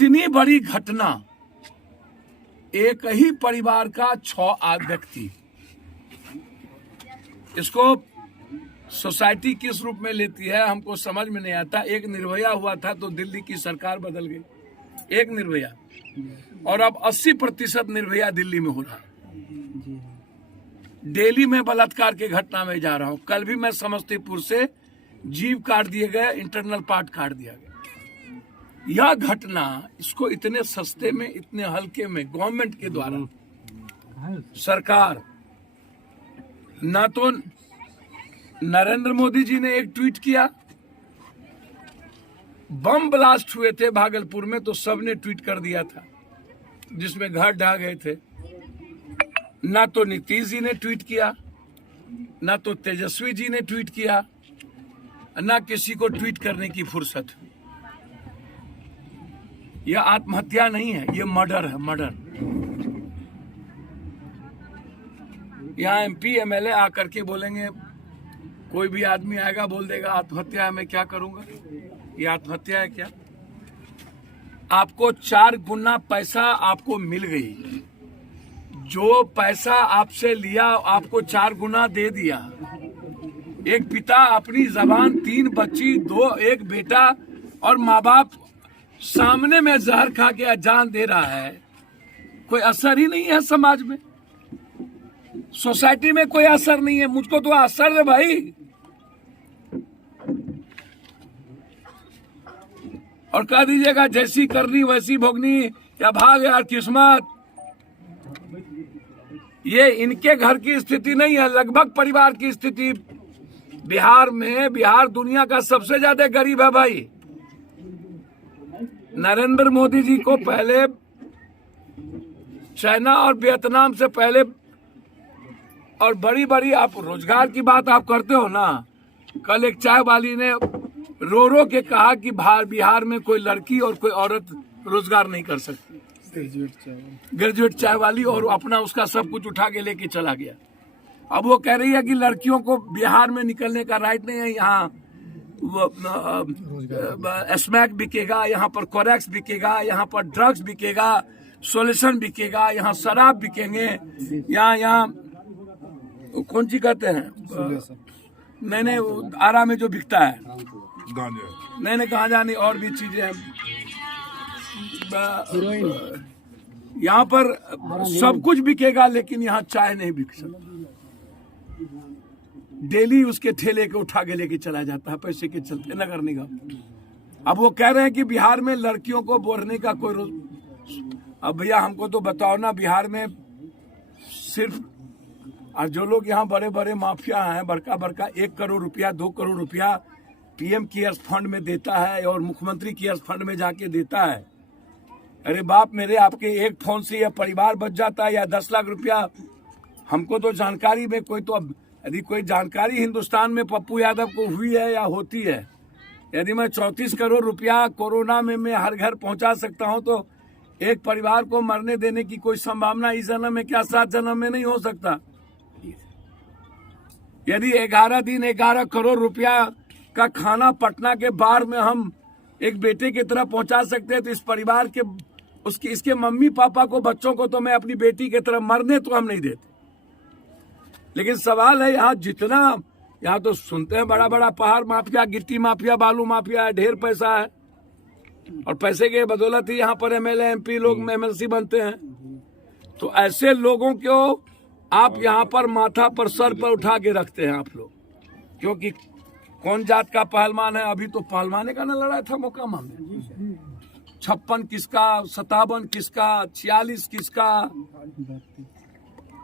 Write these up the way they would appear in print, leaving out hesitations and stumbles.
इतनी बड़ी घटना, एक ही परिवार का 6 व्यक्ति, इसको सोसाइटी किस रूप में लेती है हमको समझ में नहीं आता। एक निर्भया हुआ था तो दिल्ली की सरकार बदल गई, एक निर्भया, और अब 80% निर्भया दिल्ली में हो रहा है। दिल्ली में बलात्कार के घटना में जा रहा हूं। कल भी मैं समस्तीपुर से जीव काट दिए गए, इंटरनल पार्ट काट दिया गया। यह घटना, इसको इतने सस्ते में, इतने हल्के में गवर्नमेंट के द्वारा, सरकार, ना तो नरेंद्र मोदी जी ने एक ट्वीट किया, बम ब्लास्ट हुए थे भागलपुर में तो सबने ट्वीट कर दिया था जिसमें घर ढह गए थे। ना तो नीतीश जी ने ट्वीट किया, ना तो तेजस्वी जी ने ट्वीट किया, ना किसी को ट्वीट करने की फुर्सत हुई। यह आत्महत्या नहीं है, यह मर्डर है, मर्डर। यहाँ MP MLA आकर के बोलेंगे, कोई भी आदमी आएगा बोल देगा आत्महत्या है, मैं क्या करूंगा, ये आत्महत्या है क्या? आपको 4 गुना पैसा आपको मिल गई, जो पैसा आपसे लिया आपको 4 गुना दे दिया। एक पिता अपनी जबान, 3 बच्ची, 1 बेटा और माँ बाप सामने में जहर खा के जान दे रहा है, कोई असर ही नहीं है समाज में, सोसाइटी में कोई असर नहीं है। मुझको तो असर है भाई। और कह दीजिएगा जैसी करनी वैसी भोगनी, या भाग यार किस्मत। ये इनके घर की स्थिति नहीं है, लगभग परिवार की स्थिति बिहार में। बिहार दुनिया का सबसे ज्यादा गरीब है भाई। नरेंद्र मोदी जी को पहले चाइना और वियतनाम से पहले, और बड़ी बड़ी आप रोजगार की बात आप करते हो ना। कल एक चाय वाली ने रो रो के कहा कि बिहार में कोई लड़की और कोई औरत रोजगार नहीं कर सकती, ग्रेजुएट चाय वाली, और अपना उसका सब कुछ उठा के लेके चला गया। अब वो कह रही है कि लड़कियों को बिहार में निकलने का राइट नहीं है, यहाँ स्मैक बिकेगा, यहाँ पर कोरेक्स बिकेगा, यहाँ पर ड्रग्स बिकेगा, सोल्यूशन बिकेगा, यहाँ शराब बिकेंगे, यहाँ कौन सी कहते हैं, मैंने आरा में जो बिकता है नहीं गांजा नहीं, और भी चीजें हैं। यहाँ पर सब कुछ बिकेगा लेकिन यहाँ चाय नहीं बिक सकती। डेली उसके ठेले के उठा के लेके चला जाता है पैसे के चलते नगर निगम। अब वो कह रहे हैं कि बिहार में लड़कियों को बोलने का कोई अब भैया हमको तो बताओ ना, बिहार में सिर्फ, और जो लोग यहाँ बड़े बड़े माफिया हैं, बड़का 1 करोड़ रुपया 2 करोड़ रुपया PM केयर्स फंड में देता है और मुख्यमंत्री केयर्स फंड में जाके देता है। अरे बाप मेरे, आपके एक फोन से या परिवार बच जाता है या 10 लाख रुपया। हमको तो जानकारी में कोई, तो अब यदि कोई जानकारी हिंदुस्तान में पप्पू यादव को हुई है या होती है, यदि मैं 34 करोड़ रुपया कोरोना में मैं हर घर पहुंचा सकता हूं, तो एक परिवार को मरने देने की कोई संभावना इस जन्म में क्या 7 जन्म में नहीं हो सकता? यदि 11 दिन 11 करोड़ रुपया का खाना पटना के बार में हम एक बेटे की तरह पहुंचा सकते हैं, तो इस परिवार के इसके मम्मी पापा को, बच्चों को तो मैं अपनी बेटी की तरह मरने तो हम नहीं देते। लेकिन सवाल है, यहाँ जितना, यहाँ तो सुनते हैं बड़ा बड़ा पहाड़ माफिया, गिट्टी माफिया, बालू माफिया है, ढेर पैसा है, और पैसे के बदौलत ही यहाँ पर MLA MP लोग MLC बनते हैं। तो ऐसे लोगों को आप यहाँ पर माथा पर, सर पर उठा के रखते हैं आप लोग, क्योंकि कौन जात का पहलवान है। अभी तो पहलवाने का ना लड़ा था मोकामा में, 56 किसका, 57 किसका, 46 किसका।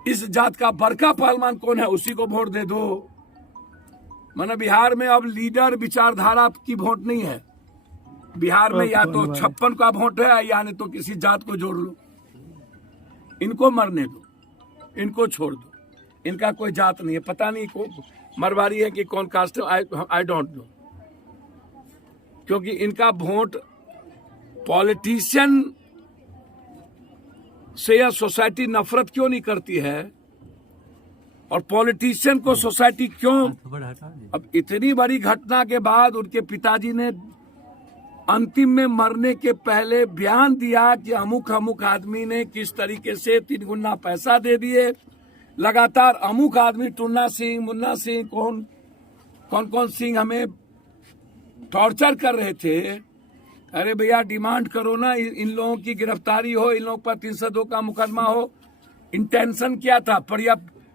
इस जात का बड़का पहलवान कौन है, उसी को वोट दे दो। माने बिहार में अब लीडर विचारधारा की वोट नहीं है। बिहार में या तो 56 का वोट है, या नहीं तो किसी जात को जोड़ लो। इनको मरने दो, इनको छोड़ दो, इनका कोई जात नहीं है। पता नहीं कौन मरवाड़ी है कि कौन कास्ट है, आई डोंट नो। क्योंकि इनका वोट पॉलिटिशियन से या सोसाइटी नफरत क्यों नहीं करती है, और पॉलिटिशियन को सोसाइटी क्यों। अब इतनी बड़ी घटना के बाद उनके पिताजी ने अंतिम में मरने के पहले बयान दिया कि अमुक अमुक आदमी ने किस तरीके से 3 गुना पैसा दे दिए, लगातार अमुक आदमी टुन्ना सिंह, मुन्ना सिंह, कौन सिंह हमें टॉर्चर कर रहे थे। अरे भैया डिमांड करो ना, इन लोगों की गिरफ्तारी हो, इन लोगों पर 302 का मुकदमा हो। इंटेंशन क्या था,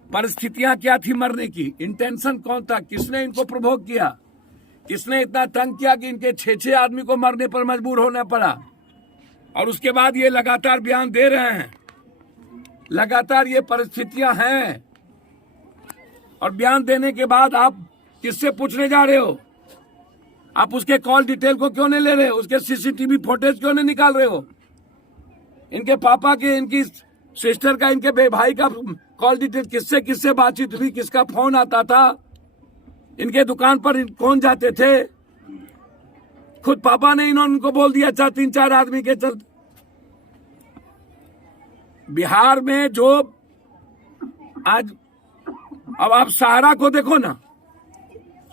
परिस्थितियां क्या थी मरने की, इंटेंशन कौन था, किसने इनको प्रोवोक किया, किसने इतना तंग किया कि इनके 6 आदमी को मरने पर मजबूर होना पड़ा। और उसके बाद ये लगातार बयान दे रहे हैं, लगातार ये परिस्थितियां हैं, और बयान देने के बाद आप किससे पूछने जा रहे हो? आप उसके कॉल डिटेल को क्यों नहीं ले रहे हो? उसके सीसीटीवी फुटेज क्यों नहीं निकाल रहे हो? इनके पापा के, इनकी सिस्टर का, इनके भाई का कॉल डिटेल किससे बातचीत हुई, किसका फोन आता था, इनके दुकान पर कौन जाते थे? खुद पापा ने इनको बोल दिया 3-4 आदमी के चलते। बिहार में जो आज, अब आप सहारा को देखो ना,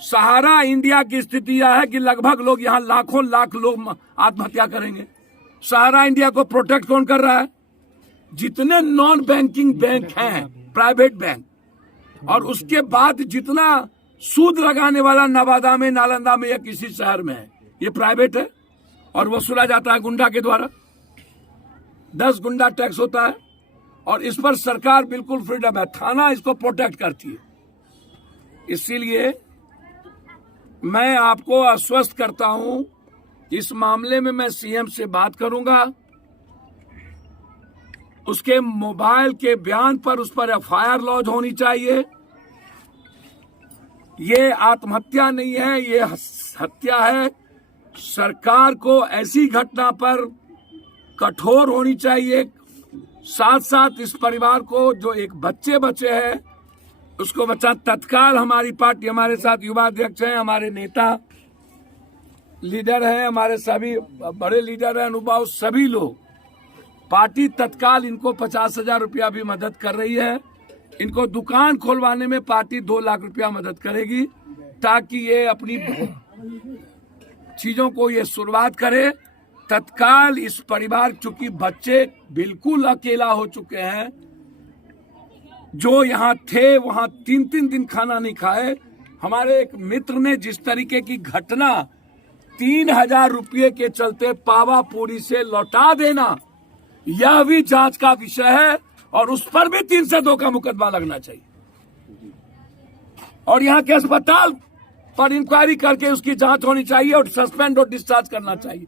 सहारा इंडिया की स्थिति यह है कि लगभग लोग यहाँ लाखों लाख लोग आत्महत्या करेंगे। सहारा इंडिया को प्रोटेक्ट कौन कर रहा है? जितने नॉन बैंकिंग बैंक हैं, प्राइवेट बैंक, और उसके बाद जितना सूद लगाने वाला नवादा में, नालंदा में या किसी शहर में है, ये प्राइवेट है और वसूला जाता है गुंडा के द्वारा। 10 गुंडा टैक्स होता है और इस पर सरकार बिल्कुल फ्रीडम है, थाना इसको प्रोटेक्ट करती है। इसीलिए मैं आपको आश्वस्त करता हूं, इस मामले में मैं सीएम से बात करूंगा, उसके मोबाइल के बयान पर उस पर एफआईआर लॉन्च होनी चाहिए। ये आत्महत्या नहीं है, ये हत्या है। सरकार को ऐसी घटना पर कठोर होनी चाहिए। साथ साथ इस परिवार को, जो एक बच्चे बचे हैं, उसको बचा तत्काल। हमारी पार्टी, हमारे साथ युवा अध्यक्ष हैं, हमारे नेता लीडर हैं, हमारे सभी बड़े लीडर हैं, अनुभव, सभी लोग, पार्टी तत्काल इनको 50,000 रुपया भी मदद कर रही है। इनको दुकान खोलवाने में पार्टी 2 लाख रुपया मदद करेगी, ताकि ये अपनी चीजों को ये शुरुआत करे। तत्काल इस परिवार, चूंकि बच्चे बिल्कुल अकेला हो चुके हैं, जो यहाँ थे वहाँ 3-3 दिन खाना नहीं खाए। हमारे एक मित्र ने जिस तरीके की घटना, 3,000 रुपये के चलते पावापुरी से लौटा देना, यह भी जांच का विषय है और उस पर भी 302 का मुकदमा लगना चाहिए और यहाँ के अस्पताल पर इंक्वायरी करके उसकी जांच होनी चाहिए और सस्पेंड और डिस्चार्ज करना चाहिए।